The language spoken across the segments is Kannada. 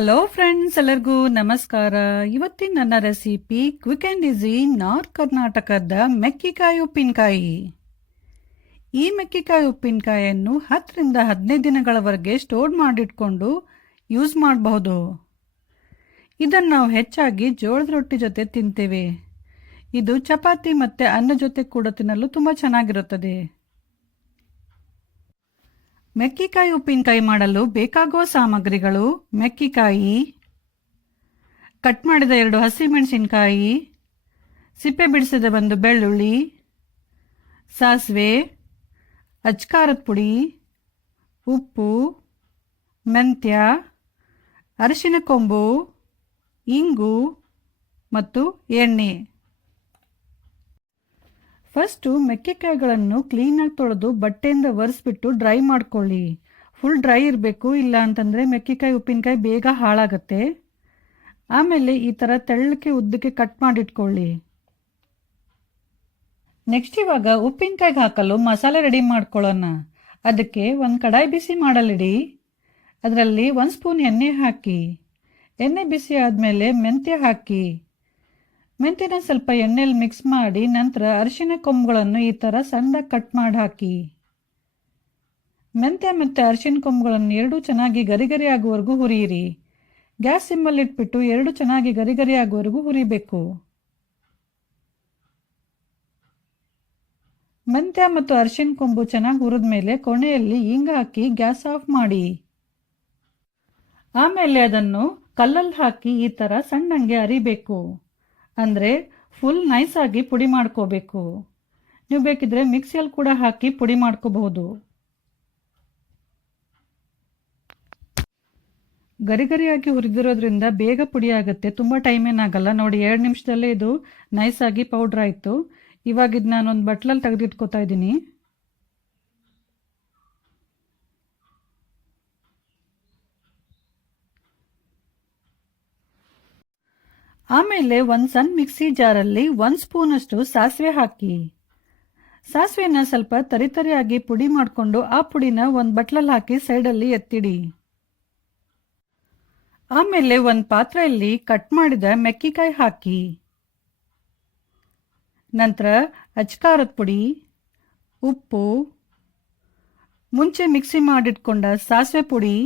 ಹಲೋ ಫ್ರೆಂಡ್ಸ್, ಎಲ್ಲರಿಗೂ ನಮಸ್ಕಾರ. ಇವತ್ತಿನ ನನ್ನ recipe quick and easy north ಕರ್ನಾಟಕದ ಮೆಕ್ಕಿಕಾಯಿ ಉಪ್ಪಿನಕಾಯಿ. ಈ ಮೆಕ್ಕಿಕಾಯಿ ಉಪ್ಪಿನಕಾಯಿಯನ್ನು 10ರಿಂದ 15 ದಿನಗಳವರೆಗೆ ಸ್ಟೋರ್ ಮಾಡಿಟ್ಕೊಂಡು ಯೂಸ್ ಮಾಡಬಹುದು. ಇದನ್ನು ನಾವು ಹೆಚ್ಚಾಗಿ ಜೋಳದ ರೊಟ್ಟಿ ಜೊತೆ ತಿಂತೇವೆ. ಇದು ಚಪಾತಿ ಮತ್ತು ಅನ್ನ ಜೊತೆ ಕೂಡ ತಿನ್ನಲು ತುಂಬ ಚೆನ್ನಾಗಿರುತ್ತದೆ. ಮೆಕ್ಕಿಕಾಯಿ ಉಪ್ಪಿನಕಾಯಿ ಮಾಡಲು ಬೇಕಾಗುವ ಸಾಮಗ್ರಿಗಳು: ಮೆಕ್ಕಿಕಾಯಿ, ಕಟ್ ಮಾಡಿದ 2 ಹಸಿಮೆಣಸಿನಕಾಯಿ, ಸಿಪ್ಪೆ ಬಿಡಿಸಿದ 1 ಬೆಳ್ಳುಳ್ಳಿ, ಸಾಸಿವೆ, ಅಚ್ಕಾರದ ಪುಡಿ, ಉಪ್ಪು, ಮೆಂತ್ಯ, ಅರಿಶಿನ ಕೊಂಬು, ಇಂಗು ಮತ್ತು ಎಣ್ಣೆ. ಫಸ್ಟು ಮೆಕ್ಕೆಕಾಯಿಗಳನ್ನು ಕ್ಲೀನಾಗಿ ತೊಳೆದು ಬಟ್ಟೆಯಿಂದ ಒರೆಸ್ಬಿಟ್ಟು ಡ್ರೈ ಮಾಡ್ಕೊಳ್ಳಿ. ಫುಲ್ ಡ್ರೈ ಇರಬೇಕು, ಇಲ್ಲ ಅಂತಂದರೆ ಮೆಕ್ಕೆಕಾಯಿ ಉಪ್ಪಿನಕಾಯಿ ಬೇಗ ಹಾಳಾಗುತ್ತೆ. ಆಮೇಲೆ ಈ ಥರ ತೆಳ್ಳಕ್ಕೆ ಉದ್ದಕ್ಕೆ ಕಟ್ ಮಾಡಿಟ್ಕೊಳ್ಳಿ. ನೆಕ್ಸ್ಟ್ ಇವಾಗ ಉಪ್ಪಿನಕಾಯಿಗೆ ಹಾಕಲು ಮಸಾಲೆ ರೆಡಿ ಮಾಡ್ಕೊಳ್ಳೋಣ. ಅದಕ್ಕೆ ಒಂದು ಕಡಾಯಿ ಬಿಸಿ ಮಾಡಲಿಡಿ. ಅದರಲ್ಲಿ 1 ಸ್ಪೂನ್ ಎಣ್ಣೆ ಹಾಕಿ. ಎಣ್ಣೆ ಬಿಸಿ ಆದಮೇಲೆ ಮೆಂತ್ಯ ಹಾಕಿ. ಮೆಂತ್ಯನ ಸ್ವಲ್ಪ ಎಣ್ಣೆಯಲ್ಲಿ ಮಿಕ್ಸ್ ಮಾಡಿ ನಂತರ ಅರಿಶಿನ ಕೊಂಬುಗಳನ್ನು ಈ ಥರ ಸಣ್ಣದಾಗಿ ಕಟ್ ಮಾಡಿ ಹಾಕಿ. ಮೆಂತ್ಯ ಮತ್ತು ಅರಿಶಿನ ಕೊಂಬುಗಳನ್ನು ಎರಡೂ ಚೆನ್ನಾಗಿ ಗರಿ ಆಗುವವರೆಗೂ ಹುರಿಯಿರಿ. ಗ್ಯಾಸ್ ಸಿಮ್ಮಲ್ಲಿ ಇಟ್ಬಿಟ್ಟು ಎರಡು ಚೆನ್ನಾಗಿ ಗರಿ ಆಗುವವರೆಗೂ ಹುರಿಬೇಕು. ಮೆಂತ್ಯ ಮತ್ತು ಅರಿಶಿನ ಕೊಂಬು ಚೆನ್ನಾಗಿ ಹುರಿದ ಮೇಲೆ ಕೊನೆಯಲ್ಲಿ ಹಿಂಗ ಹಾಕಿ ಗ್ಯಾಸ್ ಆಫ್ ಮಾಡಿ. ಆಮೇಲೆ ಅದನ್ನು ಕಲ್ಲಲ್ಲಿ ಹಾಕಿ ಈ ಥರ ಸಣ್ಣಂಗೆ ಅರಿಬೇಕು. ಅಂದರೆ ಫುಲ್ ನೈಸಾಗಿ ಪುಡಿ ಮಾಡ್ಕೋಬೇಕು. ನೀವು ಬೇಕಿದ್ರೆ ಮಿಕ್ಸಿಯಲ್ಲಿ ಕೂಡ ಹಾಕಿ ಪುಡಿ ಮಾಡ್ಕೋಬಹುದು. ಗರಿಯಾಗಿ ಹುರಿದಿರೋದ್ರಿಂದ ಬೇಗ ಪುಡಿ ಆಗುತ್ತೆ, ತುಂಬ ಟೈಮ್ ಏನಾಗಲ್ಲ. ನೋಡಿ, 2 ನಿಮಿಷದಲ್ಲೇ ಇದು ನೈಸಾಗಿ ಪೌಡ್ರ್ ಆಯಿತು. ಇವಾಗ ಇದು ನಾನೊಂದು ಬಟ್ಲಲ್ಲಿ ತೆಗೆದಿಟ್ಕೋತಾ ಇದ್ದೀನಿ. ಆಮೇಲೆ ಒಂದು ಸಣ್ಣ ಮಿಕ್ಸಿ ಜಾರಲ್ಲಿ 1 ಸ್ಪೂನಷ್ಟು ಸಾಸಿವೆ ಹಾಕಿ. ಸಾಸಿವೆನ ಸ್ವಲ್ಪ ತರಿಯಾಗಿ ಪುಡಿ ಮಾಡಿಕೊಂಡು ಆ ಪುಡಿನ ಒಂದು ಬಟ್ಲಲ್ಲಿ ಹಾಕಿ ಸೈಡಲ್ಲಿ ಎತ್ತಿಡಿ. ಆಮೇಲೆ ಒಂದು ಪಾತ್ರೆಯಲ್ಲಿ ಕಟ್ ಮಾಡಿದ ಮೆಕ್ಕಿಕಾಯಿ ಹಾಕಿ. ನಂತರ ಅಚ್ಕಾರದ ಪುಡಿ, ಉಪ್ಪು, ಮುಂಚೆ ಮಿಕ್ಸಿ ಮಾಡಿಟ್ಕೊಂಡ ಸಾಸಿವೆ ಪುಡಿ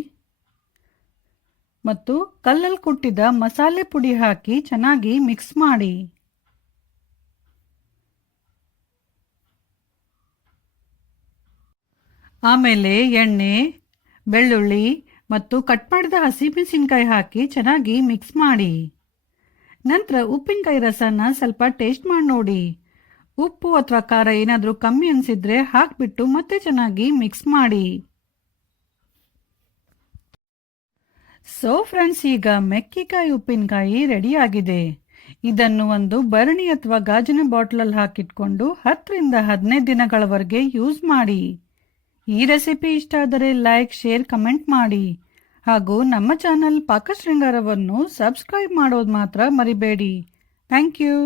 ಮತ್ತು ಕಲ್ಲಲ್ಲಿ ಕುಟ್ಟಿದ ಮಸಾಲೆ ಪುಡಿ ಹಾಕಿ ಚೆನ್ನಾಗಿ ಮಿಕ್ಸ್ ಮಾಡಿ. ಆಮೇಲೆ ಎಣ್ಣೆ, ಬೆಳ್ಳುಳ್ಳಿ ಮತ್ತು ಕಟ್ ಮಾಡಿದ ಹಸಿಮೆಣಸಿನಕಾಯಿ ಹಾಕಿ ಚೆನ್ನಾಗಿ ಮಿಕ್ಸ್ ಮಾಡಿ. ನಂತರ ಉಪ್ಪಿನಕಾಯಿ ರಸನ ಸ್ವಲ್ಪ ಟೇಸ್ಟ್ ಮಾಡಿ ನೋಡಿ. ಉಪ್ಪು ಅಥವಾ ಖಾರ ಏನಾದರೂ ಕಮ್ಮಿ ಅನಿಸಿದ್ರೆ ಹಾಕಿಬಿಟ್ಟು ಮತ್ತೆ ಚೆನ್ನಾಗಿ ಮಿಕ್ಸ್ ಮಾಡಿ. ಸೊ ಫ್ರೆಂಡ್ಸ್, ಈಗ ಮೆಕ್ಕಿಕಾಯಿ ಉಪ್ಪಿನಕಾಯಿ ರೆಡಿಯಾಗಿದೆ. ಇದನ್ನು ಒಂದು ಭರಣಿ ಅಥವಾ ಗಾಜಿನ ಬಾಟ್ಲಲ್ಲಿ ಹಾಕಿಟ್ಕೊಂಡು 10ರಿಂದ 15 ದಿನಗಳವರೆಗೆ ಯೂಸ್ ಮಾಡಿ. ಈ ರೆಸಿಪಿ ಇಷ್ಟ ಆದರೆ ಲೈಕ್, ಶೇರ್, ಕಮೆಂಟ್ ಮಾಡಿ. ಹಾಗೂ ನಮ್ಮ ಚಾನಲ್ ಪಾಕಶೃಂಗಾರವನ್ನು ಸಬ್ಸ್ಕ್ರೈಬ್ ಮಾಡೋದು ಮಾತ್ರ ಮರಿಬೇಡಿ. Thank you.